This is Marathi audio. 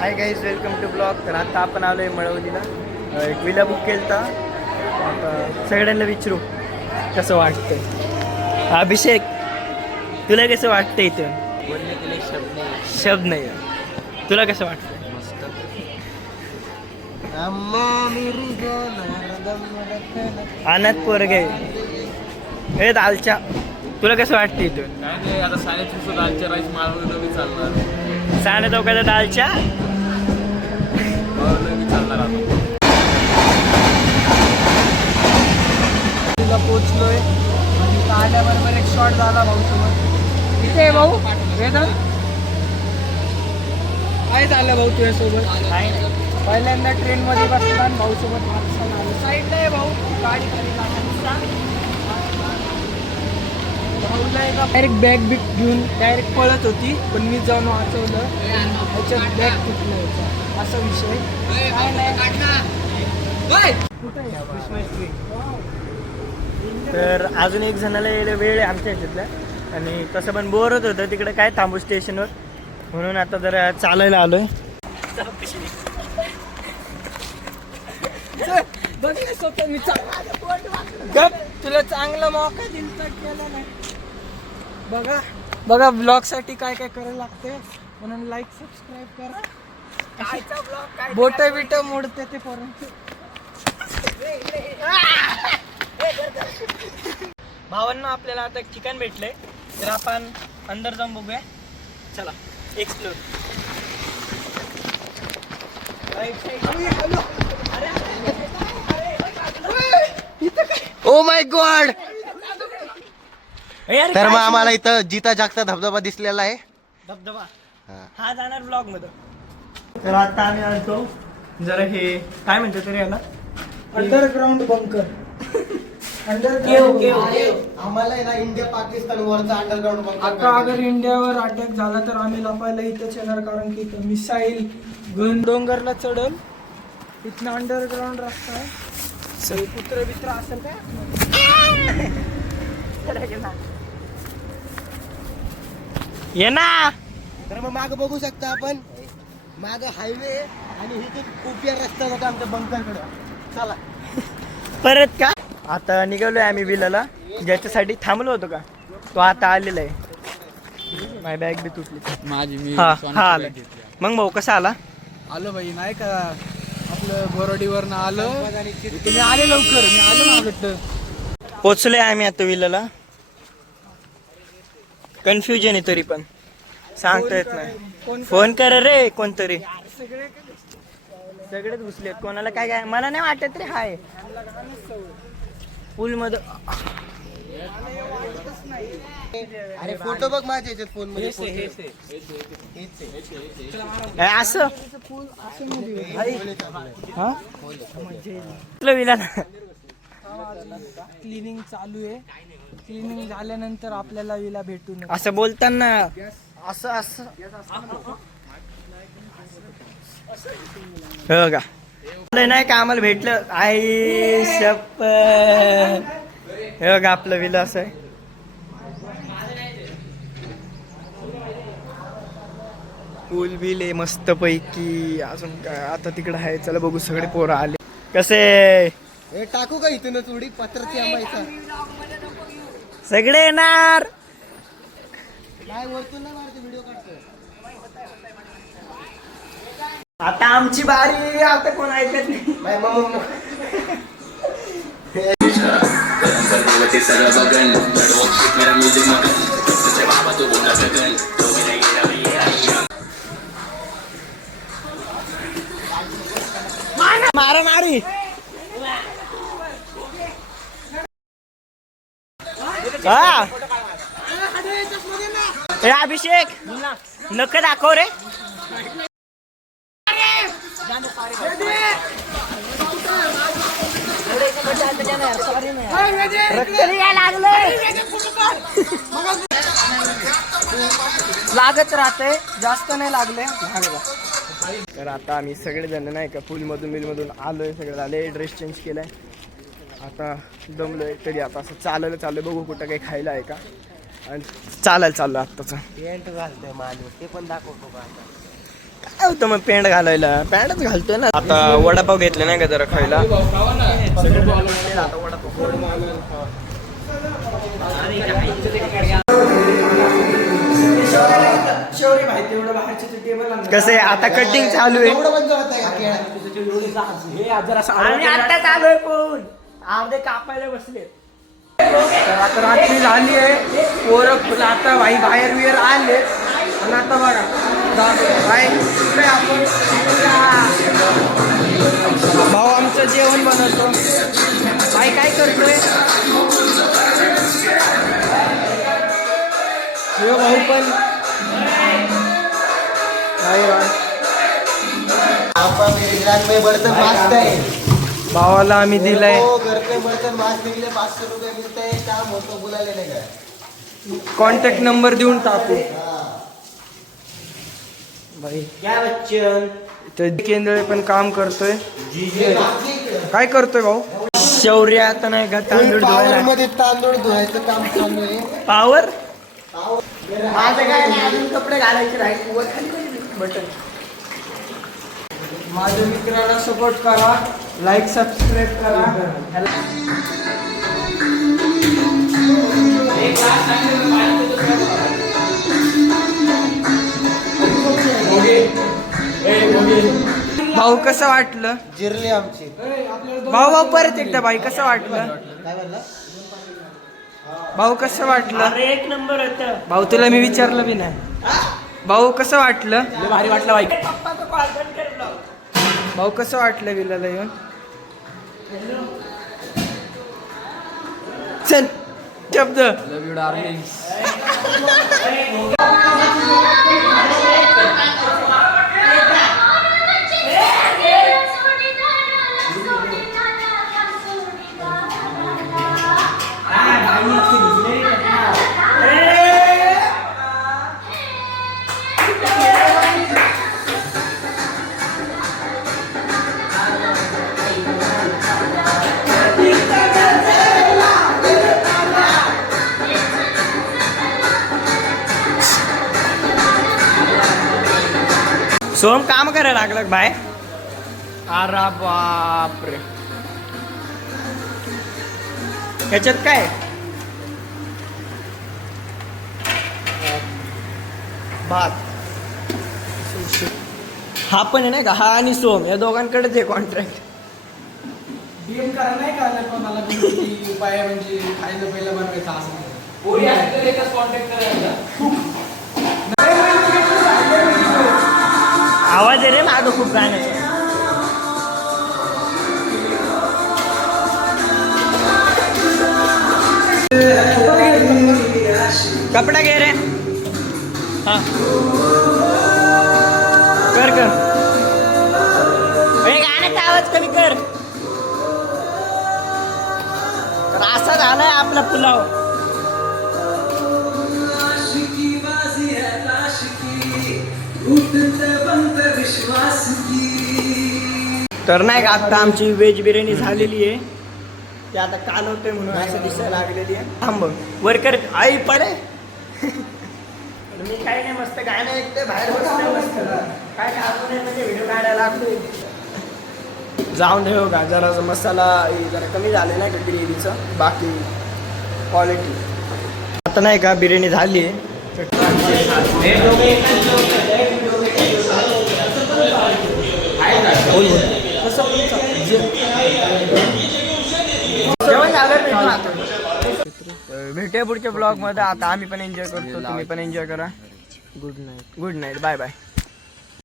High guys, welcome to blog. तर आता आपण आलो आहे मळवलीला. एक विला बुक केला. आता सगळ्यांना विचारू कसं वाटतंय. अभिषेक, तुला कसं वाटतं इथं? बोलने के लिए शब्द नाही. तुला कसं वाटतंय? अनाथ पोरगे हे दालच्या. तुला कसं वाटतं इथं? काय नाही, आता साडेतीनशे दालच्या राईस माळवलं बी चालणार. साडे चौकाचा दालच्या माळवलं बी चालणार. आता पोचलोय आणि आल्याबरोबर एक शॉट झाला भाऊ सोबत. इथे आहे भाऊ वेदन. काय झालं भाऊ तुझ्यासोबत? पहिल्यांदा ट्रेनमध्ये बसला आणि भाऊ सोबत साईडला आहे भाऊ. गाडी खाली भाऊला एका डायरेक्ट बॅग बिग घेऊन डायरेक्ट पळत होती, पण मी जाऊन वाचवलं. त्याच्यात बॅग तुटलं होतं, असा विषय. काय नाही कुठं आहे? तर अजून एक जणाला यायला वेळ आहे आमच्या ह्याच्यातला. आणि तसं पण बोर होत होतं तिकडे, काय थांबू स्टेशनवर, म्हणून आता जरा चालायला आलोय. बघ ना स्वतः मी गप, तुला चांगला मौका दिलता केला नाही. बघा बघा, ब्लॉग साठी काय काय करायला लागते, म्हणून लाईक सबस्क्राईब करा. बोट बिट मोडते ते पर्यंत. भावांना आपल्याला आता एक ठिकाण भेटलंय, तर आपण अंदर जाऊन बघूया. चला एक्सप्लोर. Oh my God. तर मग काय आम्हाला इथं जिता जागता धबधबा दिसलेला आहे. धबधबा हा जाणार ब्लॉग मध्ये. तर आता आम्ही आलतो जरा हे काय म्हणतात तरी याला, अंडरग्राउंड बंकर. आम्हाला आहे ना इंडिया पाकिस्तान वरचा अंडरग्राउंड आता अगर इंडियावर अटॅक झाला तर आम्ही लपायला इथंच येणार, कारण की इथं मिसाईल गन डोंगरला चढल. इथनं अंडरग्राउंड रस्ता आहे. कुत्र बित्र असेल काय ये ना. तर मग माग बघू शकता आपण, माग हायवे आणि इथे खूप रस्ता होता आमच्या बंकरकडे. चला परत का. आता निघालोय आम्ही विलाला, ज्याच्यासाठी थांबलो होतो का तो आता आलेला आहे. माझी बॅग बी तुटली. माझी मी हा हा आला. मग भाऊ कसा आला? आलो भाई, नाही का आपलं बोरडीवरनं आलो. तुम्ही आले लवकर, मी आलो ना भेटलं. पोचलोय आम्ही आता विलाला. कन्फ्युजन आहे तरी पण सांगता येत नाही. फोन कर रे कोणतरी. सगळेच घुसलेत, कोणाला काय काय मला नाही वाटत रे. हाय पूल मध्ये. अरे फोटो बघ माझ्या याच्यात फोन मध्ये. असं विलाला क्लिनिंग चालू आहे. क्लिनिंग झाल्यानंतर आपल्याला विला भेटून असं बोलताना असं असं हो का नाही का आम्हाला भेटलं. आई शप हे बघा आपलं विला असं आहे. पूल बिल आहे मस्त पैकी. अजून काय आता तिकडे आहे. चला बघू, सगळे पोरं आले. कसे टाकू का इथूनच उडी पत्राची आंबायचा. सगळे येणार. काय वरतून नाही मारते, व्हिडिओ काढतोय. आता आमची बारी. आता कोण ऐकत नाही. मारा मारी. हा ए अभिषेक नख दाखव रे. लागत राहते, जास्त नाही लागले. तर आता आम्ही सगळेजण नाही का पूल मधून आलोय. सगळे झाले, ड्रेस चेंज केलाय. आता दमलोय तरी आता असं चालायला चाललोय. बघू कुठं काही खायला आहे का. आणि चालायला चाललं आत्ताच. पेंट घालतोय माणूस, ते पण दाखवतो का आता. काय होतं मग पॅन्ट घालायला, पॅन्टच घालतोय ना. आता वडापाव घेतले नाही का जरा खायला. आता कसं आहे आता कटिंग चालू आहे. आणि आता चालू आहे पण अर्धे कापायला बसले. तर आता रात्री झाली आहे, पोरं फुलं आता भाई बाहेर बिहेर आले. आणि आता बघा भाई इकडे आपण भाऊ आमचं जेवण बनवतो. भाई काय करतोय भाऊ पण बर्तन मास्क आहे भावाला आम्ही दिलाय. घर पे बर्तन मास्क निघले 500 रुपये मिळते. काम होतो बोलायला नाही का. कॉन्टॅक्ट नंबर देऊन टाकू. भाई क्या बच्चन इथे केंद्रे पण काम करतोय. काय करतोय भाऊ. शौर्य आता नाही का तांदूळ धुवायला. मध्ये तांदूळ धुवायचं काम चालू आहे. पावर माझं काय नाही, अजून कपडे घालायचे राहील. वर खाली बटन. माझ्या मित्राला सपोर्ट करा, लाईक सबस्क्राईब करा. भाऊ कसं वाटलं. जिरले आमची. भाऊ भाऊ परत एकदा भाई कसं वाटलं. काय म्हणला. भाऊ कसं वाटलं. एक नंबर होतं. भाऊ तुला मी विचारलं बी नाही. भाऊ कसं वाटलं. भारी वाटलं बाई. भाऊ कसं वाटलं विलाला येऊन. चल शब्द. लव यू डार्लिंग. सोम काम करायला लागलं बाय. अरे बापरे. ह्याच्यात काय भात. हा पण आहे नाही का. हा आणि सोम या दोघांकडेच आहे कॉन्ट्रॅक्ट. डीएम करा नाही का पण मला उपाय म्हणजे खायला पहिलं बनवायचं असं. आवाज आहे रे मागं खूप गाण्याचा. कपडा घे रे. हा कर कर. गाण्याचा आवाज कमी कर. तर असा झालाय आपला पुलाव. तर नाही का आता आमची व्हेज बिर्याणी झालेली आहे. ते आता कालवतोय म्हणून असं दिसायला लागलेली आहे. थांब वर्कर आई पडे. मी काही नाही मस्त गाणं ऐकतोय बाहेर बसतोय मस्त. काय काय म्हणजे व्हिडिओ काढायला लागतोय. जाऊन ठेव का जरा मसाला जरा कमी झाले नाही का ग्रेव्हीचं. बाकी क्वालिटी आता नाही का बिर्याणी झाली आहे. भेटूया पुढच्या ब्लॉग मध्ये. आता आम्ही पण एन्जॉय करतो, तुम्ही पण एन्जॉय करा. Good night. Good night. Bye bye.